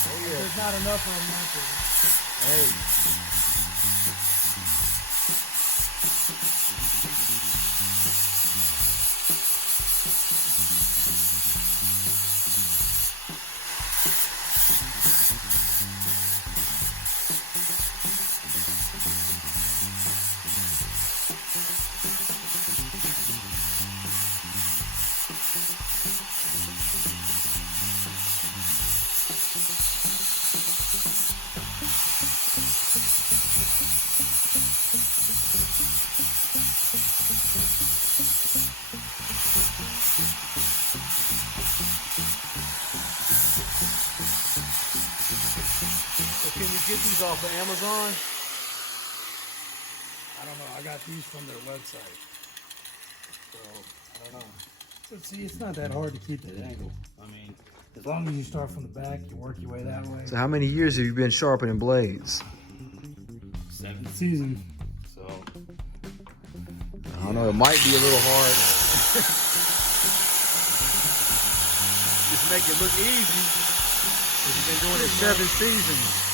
Oh, yeah. There's not enough of them out there. Hey. Can you get these off of Amazon? I don't know. I got these from their website. So, I don't know. But see, it's not that hard to keep that angle. I mean, as long as you start from the back, you work your way that way. So how many years have you been sharpening blades? 7th season. So, I don't know, it might be a little hard. Just make it look easy. Because you've been doing it 7 seasons.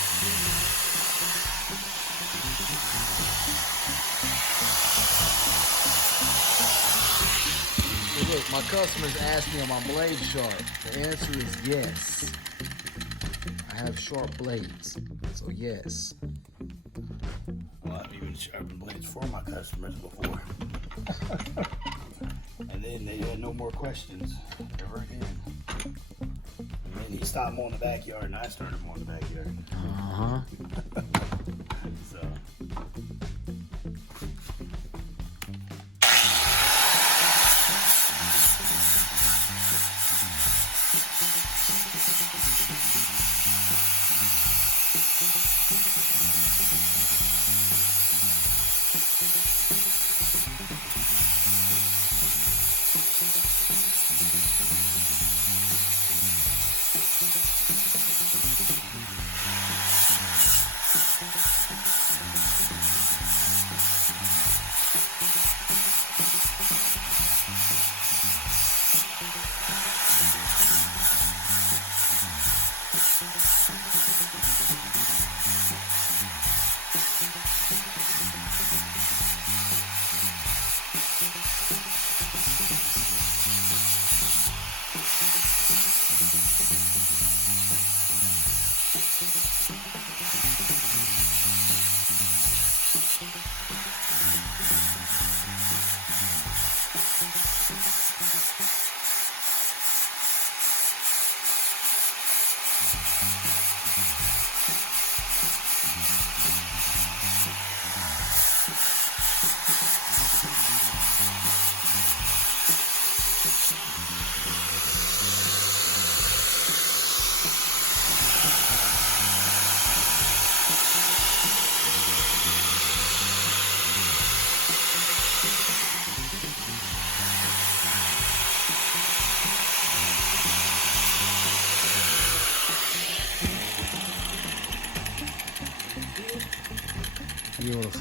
Well, look, my customers ask me, am my blade sharp? The answer is yes. I have sharp blades, so yes. well, I've even sharpened blades for my customers before. And then they had no more questions ever again. And then he stopped mowing the backyard and I started mowing the backyard. Uh-huh. So. Beautiful.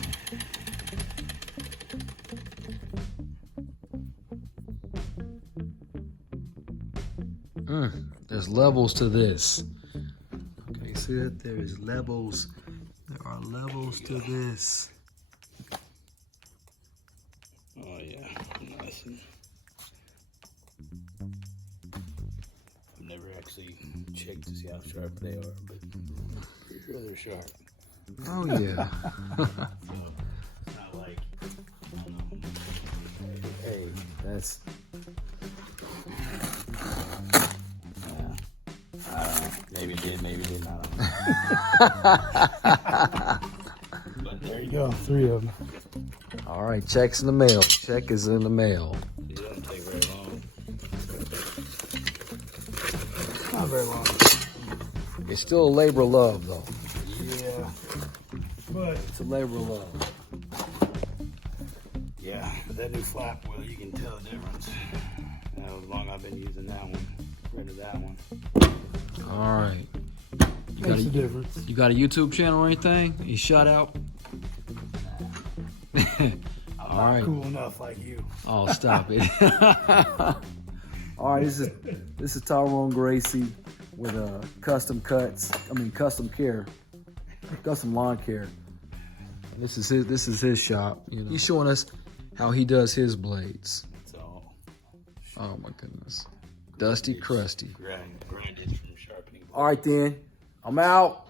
There's levels to this. Okay, see that? There is levels. There are levels to this. Oh yeah, nice. I've never actually checked to see how sharp they are, but I'm pretty sure they're sharp. Oh yeah. So it's not like, I don't know. Hey, that's. Maybe it did, maybe it didn't. I don't know. But there you go, 3 of them. All right, check's in the mail. Check is in the mail. It doesn't take very long. Not very long. It's still a labor of love, though. Yeah, but It's a labor of love. yeah, with that new flap wheel, you can tell the difference. How long I've been using that one compared to that one. All right. Makes a difference. You got a YouTube channel or anything? You shout out? I'm All not right. cool enough like you. Oh, stop it. All right, this is Tyrone Gracie. with custom cuts. I mean, custom care, custom lawn care. And this is his shop. You know, he's showing us how he does his blades. So, oh my goodness, dusty, crusty. Grinded from sharpening. All right then, I'm out.